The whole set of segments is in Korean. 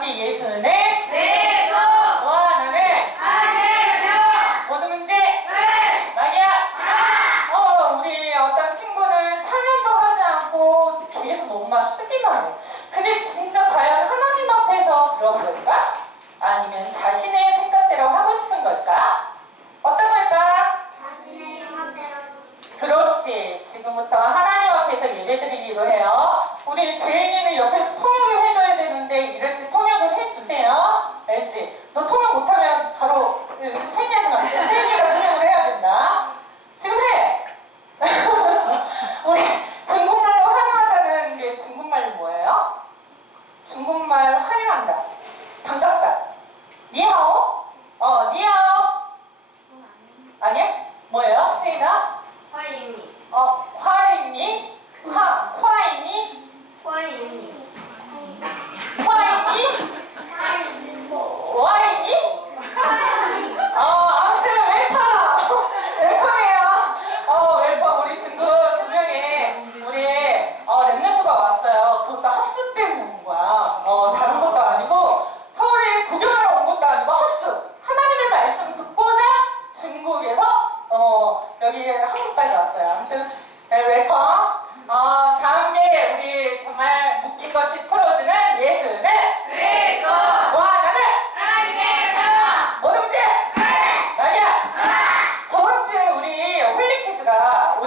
ピーですね。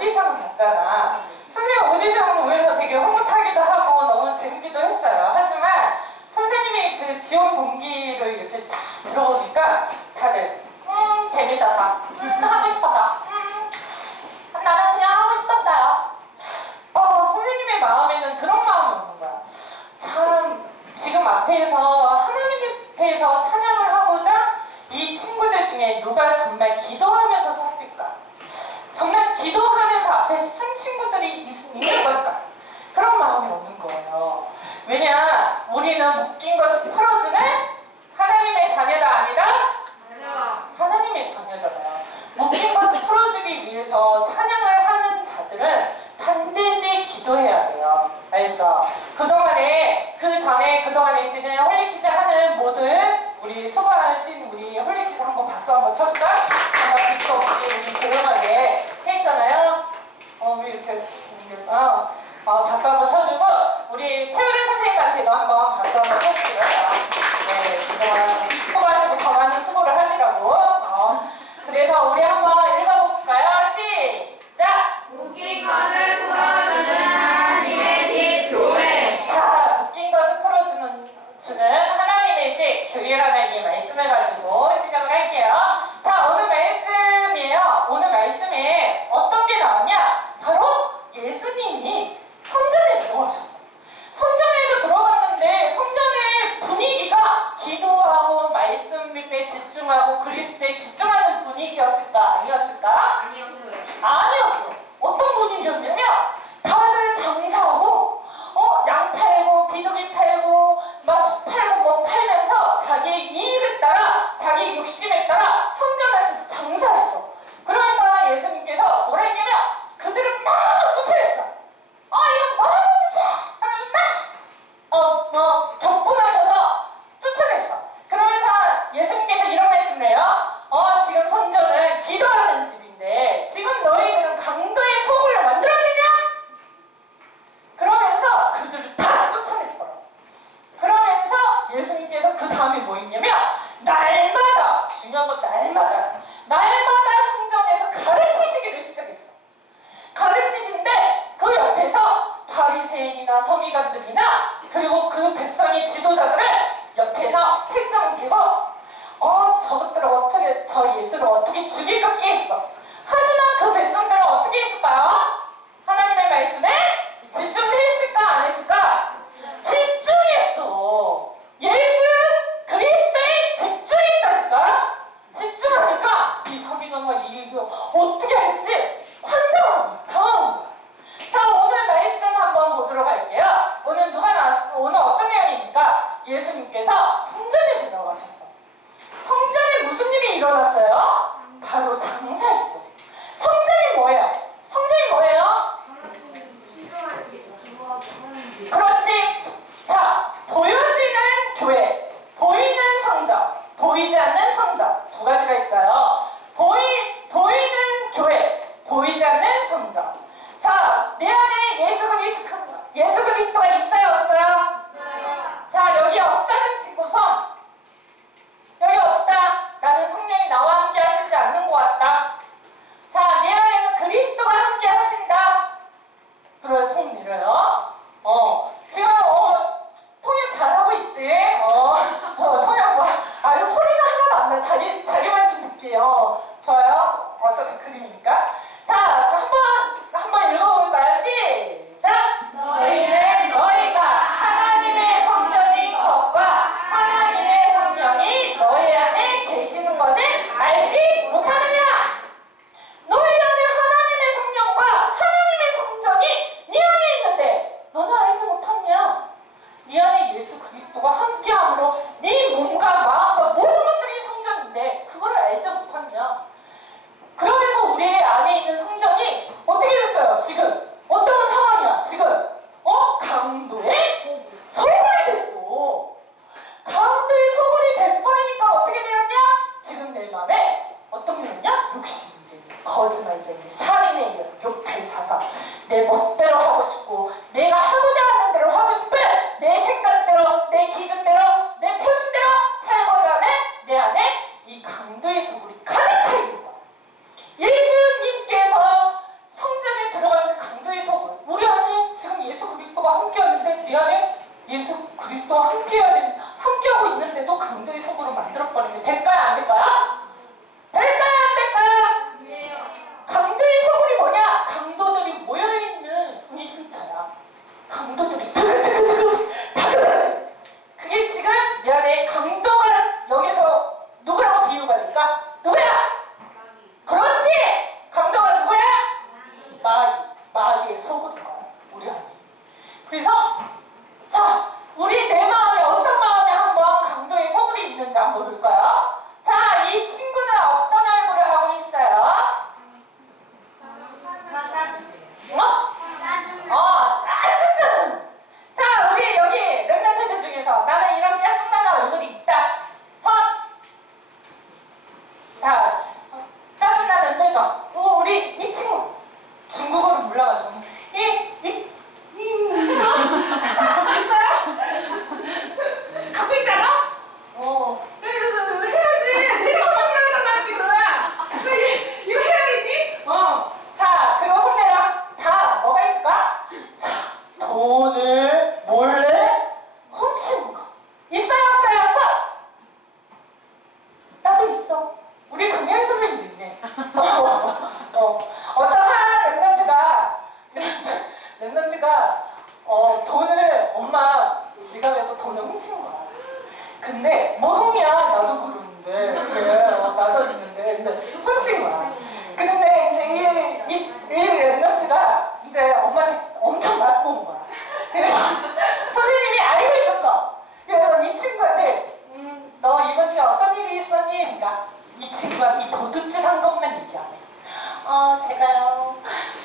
오디션을 봤잖아. 선생님 오디션을 보면서 되게 흥 그죠? 그동안에, 그 전에, 그동안에 지금 홀리키즈 하는 모든 우리 수고하신 우리 홀리키즈 한번 박수 한번 쳐줄까? 정말 빛도 없이 우리 조용하게 해있잖아요. 어, 우리 이렇게, 어, 어, 박수 한번 쳐주고, 우리 최우래 선생님한테도 한번 박수 한번 쳐주세요. 네, 그동안. 方面博一，也没有。público 있어. 우리 강연 선생님도 있네. 어, 어. 어 어떤 한 랩런트가, 랩런트가 어, 돈을 엄마 지갑에서 돈을 훔친 거야. 근데 뭐 흥이야? 나도 그러는데. 네, 어, 나도 있는데. 근데 훔친 거야. 근데 이제 이, 이, 이 랩런트가 이제 엄마한테 엄청 맞고 온 거야. 그래서 그러니까 이 친구가 이 도둑질한 것만 얘기하네. 어, 제가요.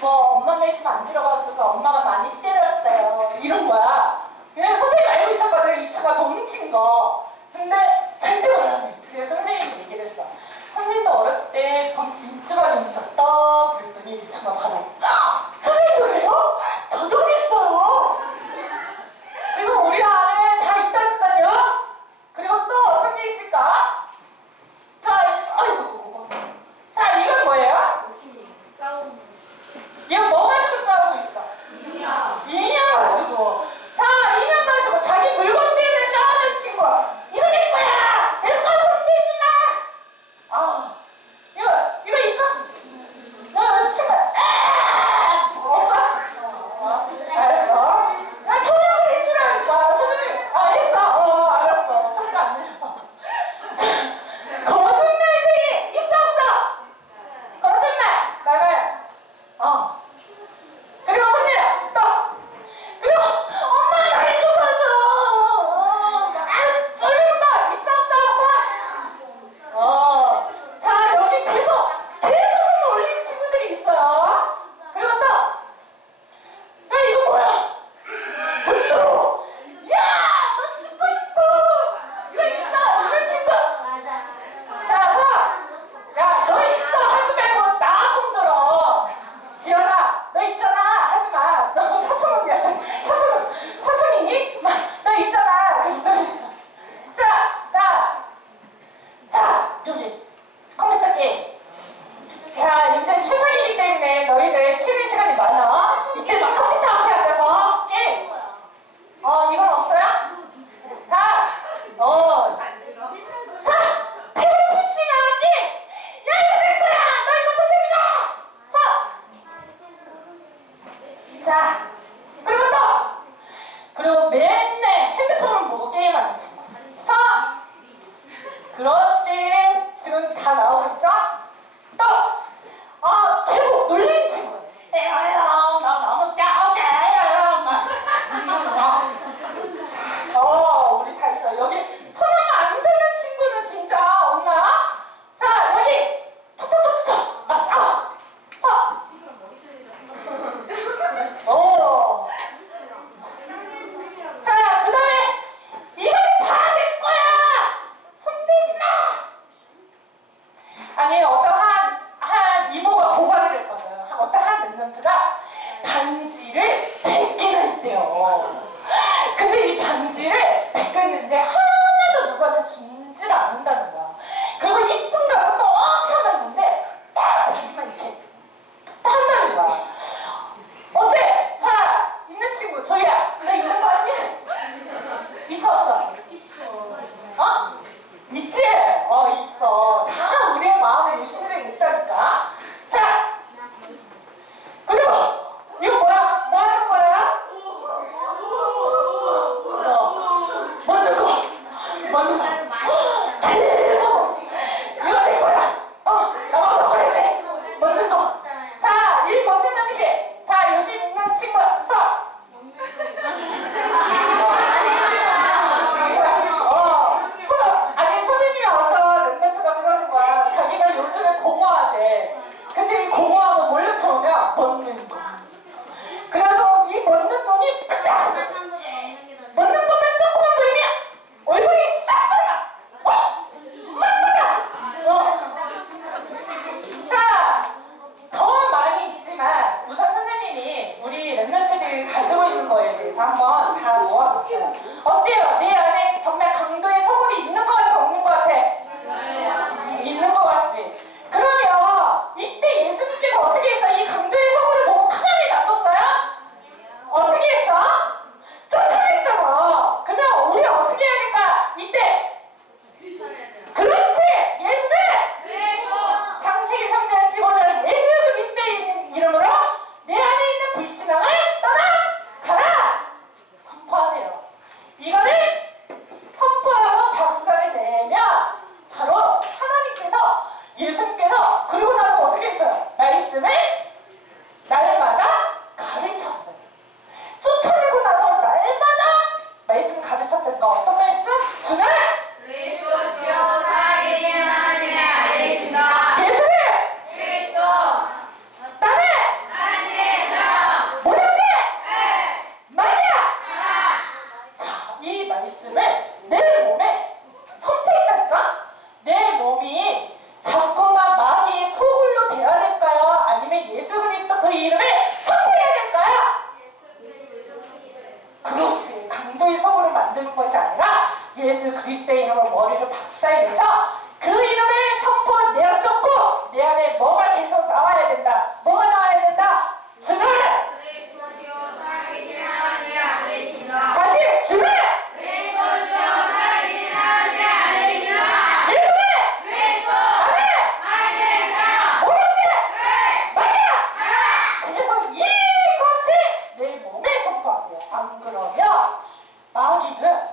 뭐 엄마 말씀 안 들어가지고 엄마가 많이 때렸어요. 이런 거야. 예, 그냥 선생님 알고 있었거든. 이 친구가 도훔친 거. 근데 절대로 안하 그래서 선생님이 얘기를 했어. 선생님도 어렸을 때 돈 진짜 많이 훔쳤다. 그랬더니 이 친구가 받았다.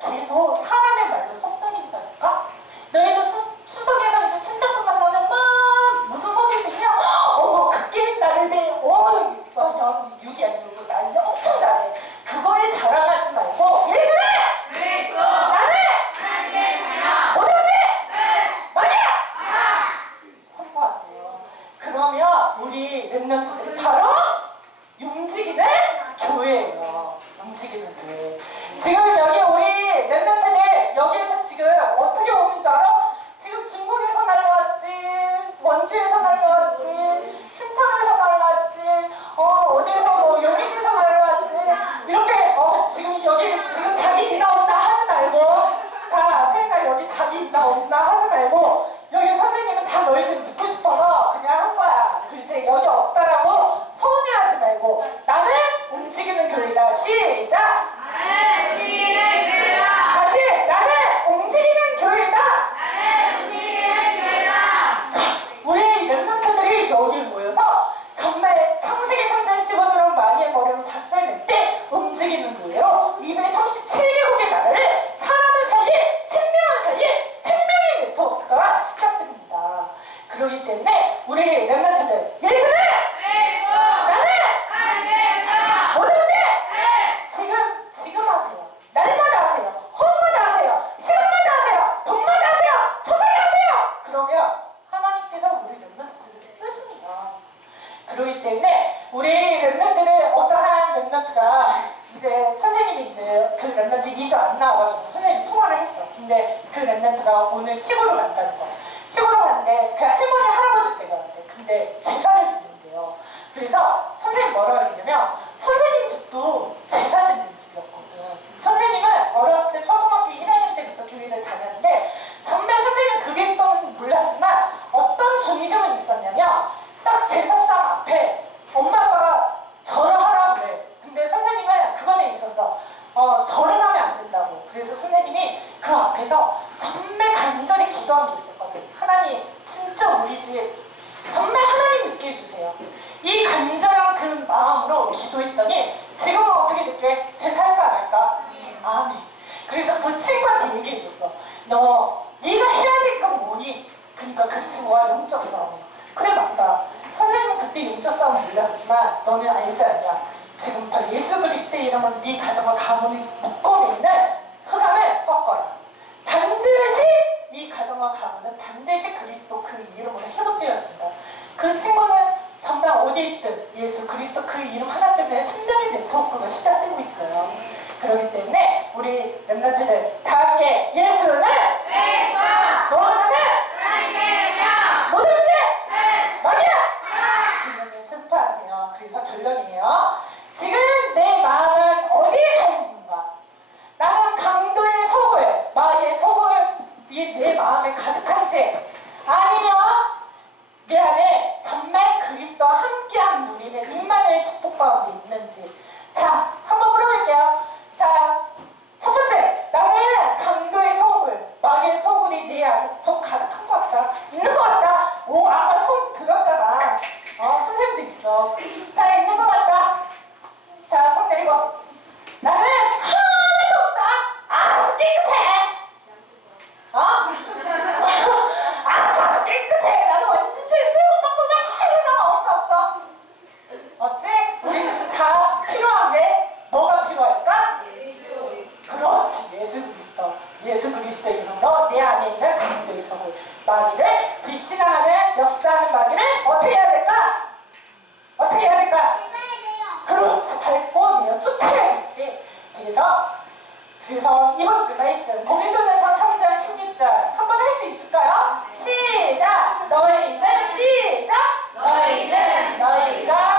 계속 사람 그러기 때문에 우리 랩런트는 어떠한 랩런트가 이제 선생님이 이제 그 랩런트 미소 안 나와가지고 선생님이 통화를 했어. 근데 그 랩런트가 오늘 시골로 간다는 거야. 시골로 갔는데 그 할머니 할아버지 댁가는데 근데 제사를 지는데요. 그래서 선생님 뭐라고 했냐면 기도했더니 지금은 어떻게 느껴? 제 살까 안 할까? 안 해. 그래서 그 친구한테 얘기해줬어. 너 네가 해야 될 건 뭐니? 그러니까 그 친구와 용적 싸움. 그래 맞다. 선생님은 그때 용적 싸움 몰랐지만 너는 알지 않냐? 지금 바로 예수 그리스도의 이름은 네 가정과 가문이 묶음에 있는 흑암을 꺾어라. 반드시 네 가정과 가문은 반드시 그리스도 그 이름으로 회복되었습니다. 그 친구는 전방 어디 있든 예수 그리스도 그 이름 하나 때문에 상당히 네트워크가 시작되고 있어요. 그렇기 때문에 우리 랩런트들 다 함께 예수는 예수! 너는 뭐든지 마귀야! 이러면 슬퍼하세요. 그래서 결론이에요. 지금 내일로 내 안에 있는 강도의 성을 마귀를 불신하는 역사하는 마귀를 어떻게 해야 될까? 어떻게 해야 될까? 그렇지 밟고 내어 쫓아야 될지 그래서 그래서 이번 주 말씀 고린도전서 3장 16절 한번 할 수 있을까요? 시작! 너희는 시작! 너희는 너희가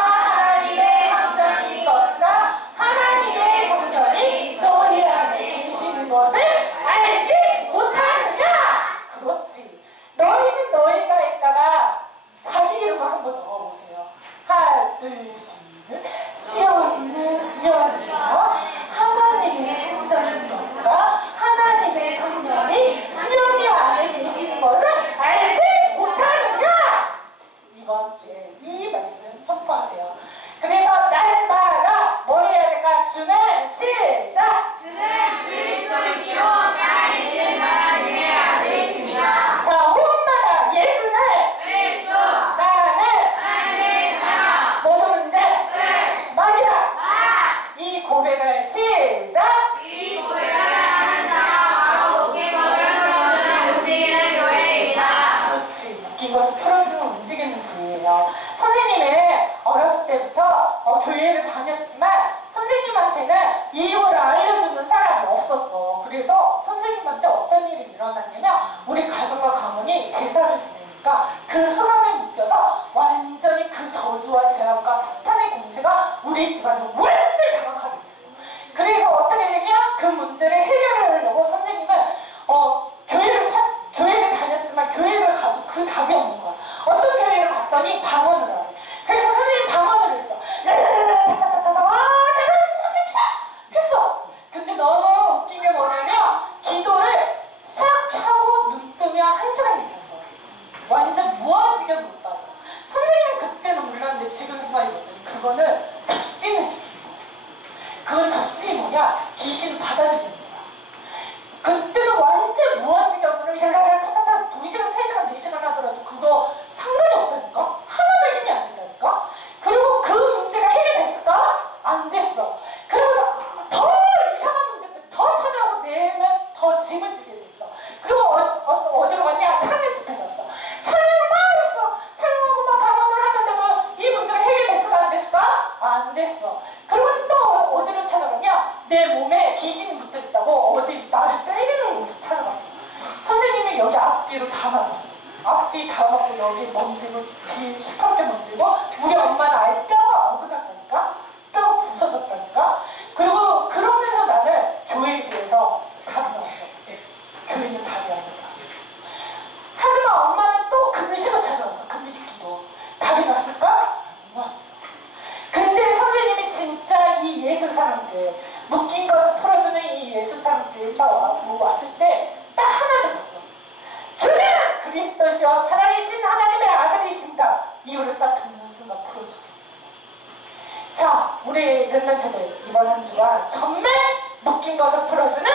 저주와 제약과 사탄의 공세가 우리 집안으로 갔다 와갖고 왔을 때 딱 하나 들었어. 주님은 그리스도시와 살아계신 하나님의 아들이신다. 이유를 딱 듣는 순간 풀어줬어. 자, 우리 랩런트들 이번 한 주간 정말 묶인 것을 풀어주는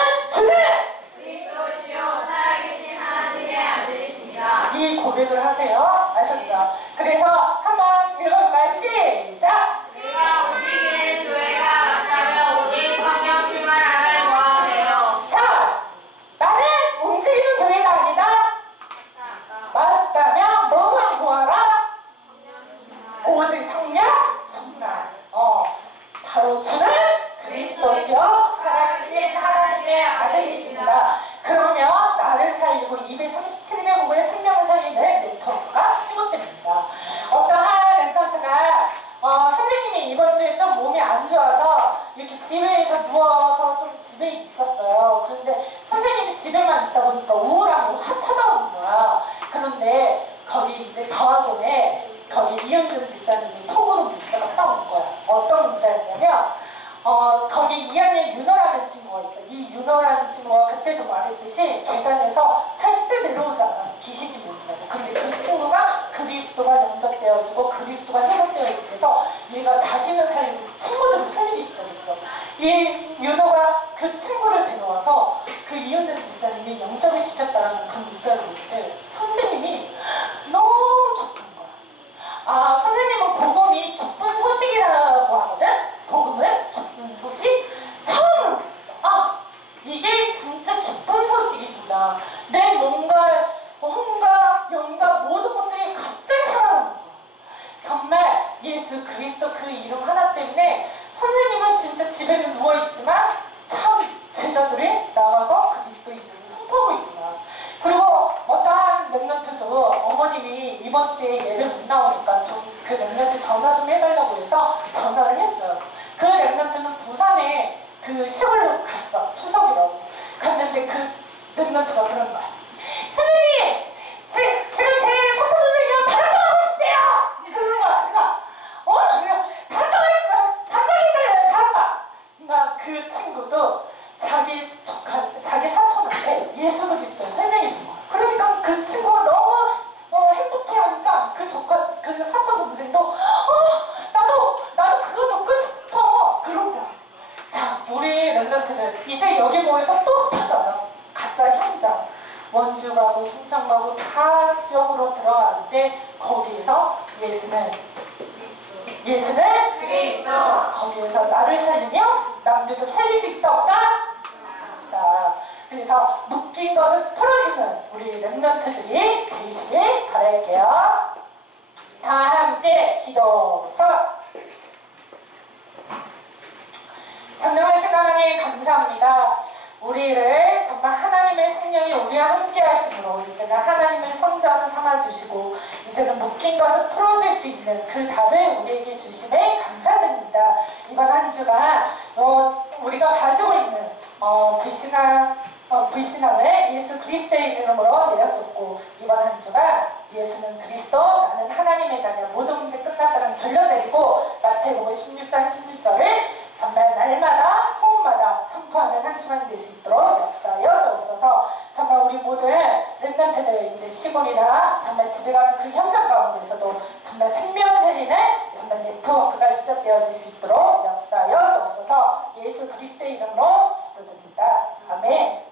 하나님 감사합니다. 우리를 정말 하나님의 성령이 우리와 함께 하심으로 이제는 하나님의 성자로 삼아주시고 이제는 묶인 것을 풀어줄 수 있는 그 답을 우리에게 주심에 감사드립니다. 이번 한 주간 어, 우리가 가지고 있는 어, 불신앙, 어, 불신앙을 예수 그리스도의 이름으로 내려줬고 이번 한 주간 예수는 그리스도 나는 하나님의 자녀 모든 문제 끝났다는 결론을 내리고 마태복음 16장 16절을 정말 날마다 한마다 선포하는 한 주만 될 수 있도록 역사 여져옵소서. 정말 우리 모두의 랩런트들 이제 시골이나 정말 집에 가는 그 현장 가운데서도 정말 생명을 살리는 정말 네트워크가 시작되어질 수 있도록 역사 여져옵소서. 예수 그리스도의 이름으로 기도드립니다. 아멘.